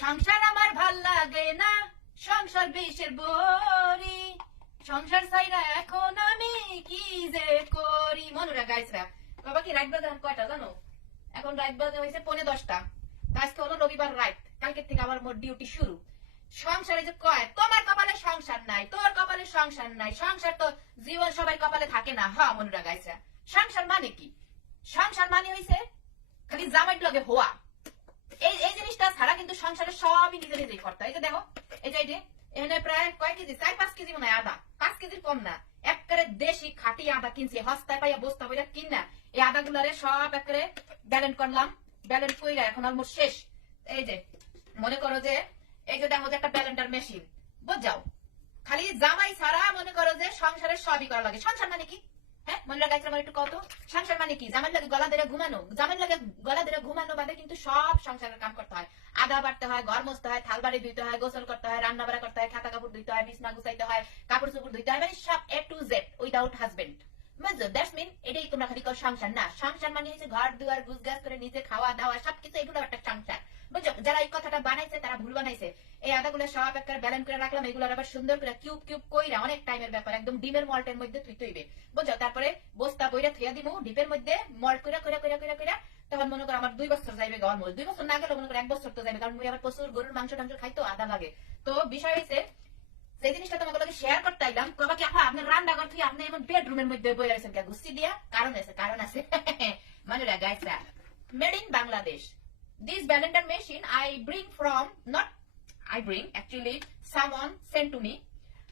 সংসার আমার ভালো লাগে না, সংসার বিষের বড়ি। সংসার সাইরা এখন আমি কি যে করি? মনুরা গাইসরা বাবা কি রাত বাজে কয়টা জানো? এখন রাত বাজে হয়েছে পৌনে দশটা। আজকে হলো রবিবার রাত, কালকের থেকে আবার মোর ডিউটি শুরু। সংসারে যে কয়, তোমার কপালে সংসার নাই, তোর কপালে সংসার নাই। সংসার তো জীবন সবাই কপালে থাকে না। হ্যাঁ মনুরা গাইসরা সংসার মানে কি? সংসার মানে হয়েছে খালি জামাইট লগে হওয়া। ছাড়া কিন্তু সংসারের সবই নিজে নিজেই করতে এই যে দেখো, এই যে এখানে প্রায় কয় কেজি? চার, পাঁচ কেজি মনে হয় আদা। পাঁচ কেজির কম না। একবারে দেশি খাটি আদা কিনছি, হস্তায় পাইয়া বস্তা বইরা কিন। না এই আদা গুলারে সব একবারে ব্যালেন্স করলাম। ব্যালেন্স কইরা এখন অলমোস্ট শেষ। এই যে, মনে করো যে, এই যে দেখো যে একটা ব্যালেন্ডার মেশিন বুঝাও খালি জামাই ছাড়া মনে করো যে সংসারের সবই করা লাগে। সংসার মানে কি? মনে লাগাইছে আমার একটু কত? সংসার মানে কি? জামাই লাগে গলা ধরে ঘুমানো জামাই লাগে গলা ধরে ঘুমানো বাদে কিন্তু সব সংসারের কাম করতে হয়। আদা বাড়তে হয়, ঘর মুছতে হয়, থাল বাড়ি ধুইতে হয়, গোসল করতে হয়, রান্না বাড়া করতে হয়, খাতা কাপড় ধুইতে হয়, বিছনা গুছাইতে হয়, কাপড় চোপড় ধুইতে হয় মানে সব A to Z without husband that's mean এটাই তোমরা খালি সংসার। না, সংসার মানে হচ্ছে ঘর দুয়ার গুছ গাছ করে নিজে খাওয়া দাওয়া সবকিছু এগুলো একটা যারা এই কথাটা বানাইছে, তারা ভুল বানাইছে। এই আদাগুলো সব একটা ব্যালেন্স করে রাখলাম এগুলো আবার সুন্দর করে কিউব কিউব কইরা অনেক টাইমের ব্যাপার, একদম ডিমের মল্টের মধ্যে তুই তৈবে বুঝছ? তারপরে বস্তা বইরা থুয়া দিমু, ডিপের মধ্যে মল্ট করে করে করে করে করে তখন মনে করো আমার দুই বছর যাইবে গরম দুই বছর না গেলে মনে করো এক বছর তো যাবে কারণ মুই আবার প্রচুর গরুর মাংস টাংস খাইতো আদা লাগে তো বিষয় হয়েছে সেই জিনিসটা তোমাকে শেয়ার করতে আইলাম, কবা কি আপা আপনি রান্না করতে আপনি এমন বেডরুমের মধ্যে বই আছেন কে গুস্তি দিয়া কারণ আছে কারণ আছে। মানে গাইসরা made in Bangladesh. This blender machine I bring from not I bring actually someone sent to me.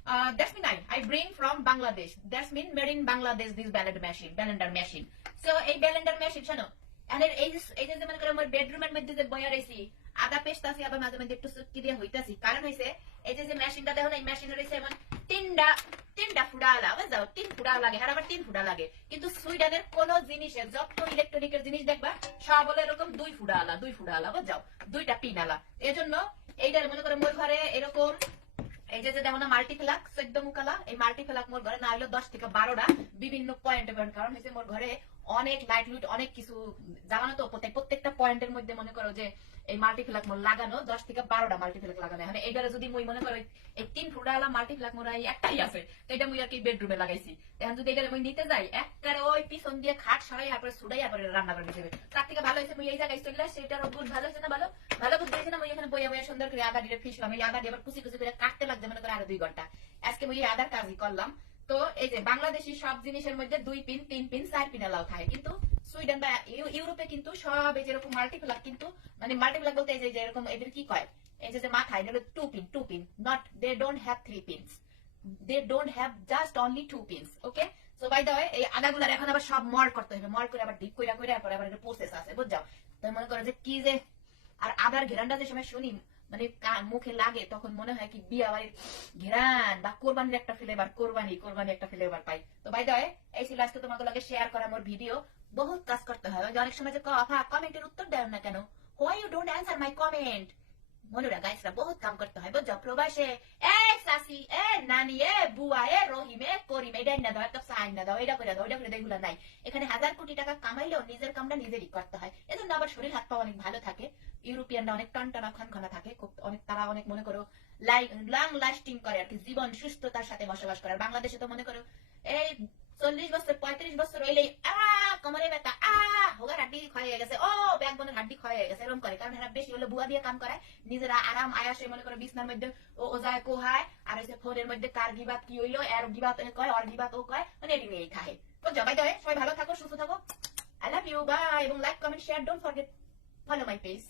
Uh, that's mean I I bring from Bangladesh. That's mean made in Bangladesh this blender machine blender machine. So এই blender machine শোনো and এই যে এই যে মনে করো আমার বেডরুমের মধ্যে যে বইয়া রয়েছি আদা পেস্ট আছে আবার মাঝে মাঝে একটু সুটকি দিয়ে হইতাছি কারণ হইছে এই যে মেশিনটা দেখো এই মেশিন রয়েছে এমন তিনটা তিনটা ফুটা লাগে, যাও, তিন ফুডা লাগে আর আবার তিন ফুডা লাগে। কিন্তু সুইডেনের কোন জিনিসের যত ইলেকট্রনিকের জিনিস দেখবা, সব হলো এরকম দুই ফুডা আলা, দুই ফুডা আলা যাও দুইটা পিন আলা। এজন্য এইটার মনে করে মোর ঘরে এরকম, এই যে দেখো না মাল্টি ফ্লাক চোদ্দ মুকালা, এই মাল্টি ফ্লাক মোর ঘরে না হইল দশ থেকে বারোটা বিভিন্ন পয়েন্ট কারণ হচ্ছে মোর ঘরে অনেক লাইট লুট অনেক কিছু। জানো তো প্রত্যেকটা পয়েন্টের মধ্যে মনে করো যে এই মাল্টি ফ্লাক মোর লাগানো, দশ থেকে বারোটা মাল্টি ফ্লাক লাগানো। এখন এইটারে যদি মুই মনে করো এই তিন ফুটা আলা মাল্টি ফ্লাক মোর একটাই আছে, তো এটা মুই আর কি বেডরুমে লাগাইছি। এখন যদি এটারে মুই নিতে যাই, একবারে ওই পিছন দিয়ে খাট সরাই তারপরে সুড়াই তারপরে রান্না করে হিসেবে তার থেকে ভালো হয়েছে মুই এই জায়গায় চলে আসছি, এটার গুড ভালো হয়েছে না ভালো? ভালো বুঝতে হয়েছে না মুই এখানে বইয়া বইয়া সুন্দর করে আদা দিয়ে ফিসলাম এই আদা দিয়ে আবার কুচি কুচি করে কাটতে লাগছে মনে করে আরও দুই ঘণ্টা। আজকে মুই আদার কাজই করলাম। তো এই যে বাংলাদেশি সব জিনিসের মধ্যে দুই পিন, তিন পিন, চার পিন এলাও থাকে। কিন্তু সুইডেন বা ইউরোপে কিন্তু সব এই যেরকম মাল্টিপ্লাক কিন্তু মানে মাল্টিপ্লাক বলতে এই যে এরকম এদের কি কয়? এই যে মাথায় এটা two pin two pin not they don't have three pins they don't have just only two pins okay so by way এই আদাগুলার এখন আবার সব মল করতে হবে। মল করে আবার ডিপ কইরা কইরা পরে আবার একটা প্রসেস আছে, বুঝছ? তো মনে করো যে কি যে আর আদার ঘেরানটা যে সময় শুনি মানে মুখে লাগে তখন মনে হয় কি বিয়া বাড়ির ঘেরান বা কোরবানির একটা ফ্লেভার কোরবানি কোরবানি একটা ফ্লেভার পাই। তো বাই দ্য এই ছিল আজকে তোমাকে লগে শেয়ার করা মোর ভিডিও বহুত কাজ করতে হয়। অনেক সময় যে কথা কমেন্টের উত্তর দেয় না কেন? Why you don't answer my comment মনে মনুরা গাইসরা বহুত কাম করতে হয়, বুঝছ? প্রবাসে, এ সাসি এ নানি, এ বুয়া, এ রহিম এ এটা না দাও, একটা সাইন না দাও, এটা করে দাও, এটা করে দাও, এগুলো নাই। এখানে হাজার কোটি টাকা কামাইলেও নিজের কামটা নিজেরই করতে হয়। এজন্য আবার শরীর, হাত পা অনেক ভালো থাকে। ইউরোপিয়ানরা অনেক টান খানা থাকে, খুব অনেক, তারা অনেক মনে করো লং লাস্টিং করে আর কি, জীবন সুস্থতার সাথে বসবাস করে। বাংলাদেশে তো মনে করো এই চল্লিশ বছর, পঁয়ত্রিশ বছর রইলে আহ, কোমরে ব্যথা আ হোগার হাড্ডি ক্ষয় হয়ে গেছে ও ব্যাকবোনের হাড্ডি ক্ষয় হয়ে করে কারণ এরা বেশি হলে বুয়া দিয়ে কাম করায়। নিজেরা আরাম, আয়াসে মনে করে বিছনার মধ্যে ও কোহায়, আর ফোনের মধ্যে কার গিবাত কি হইল, এর গিবাত কয়, অর গিবাত ও কয় মানে এটি নিয়েই খায়। তো জবাই দেয় সবাই ভালো থাকো, সুস্থ থাকো। আই লাভ ইউ বাই এবং like comment share don't forget follow my page